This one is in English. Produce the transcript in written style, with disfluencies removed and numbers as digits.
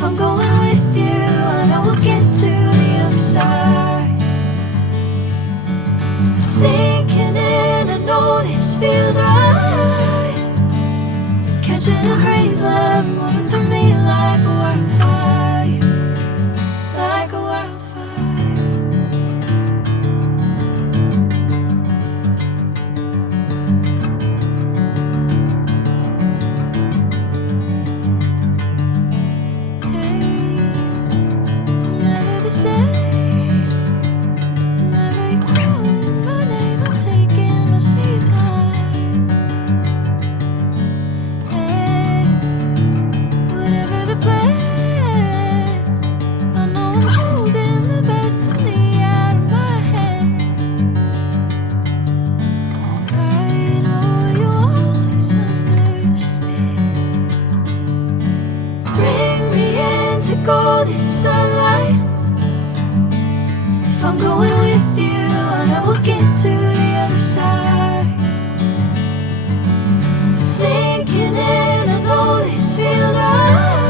If I'm going with you, I know we'll get to the other side. Sinking in, I know this feels right. Catching a crazy love, moving through me like a wildfire, like a wildfire. Hey, I'm never the same. Whenever you're calling my name, I'm taking my sweet time. Hey, whatever the plan, I know I'm holding the best of me out of my hand. I know you always understand. Bring me into golden sunlight. If I'm going with you, I know we'll get to the other side. Sinking in, I know this feels right.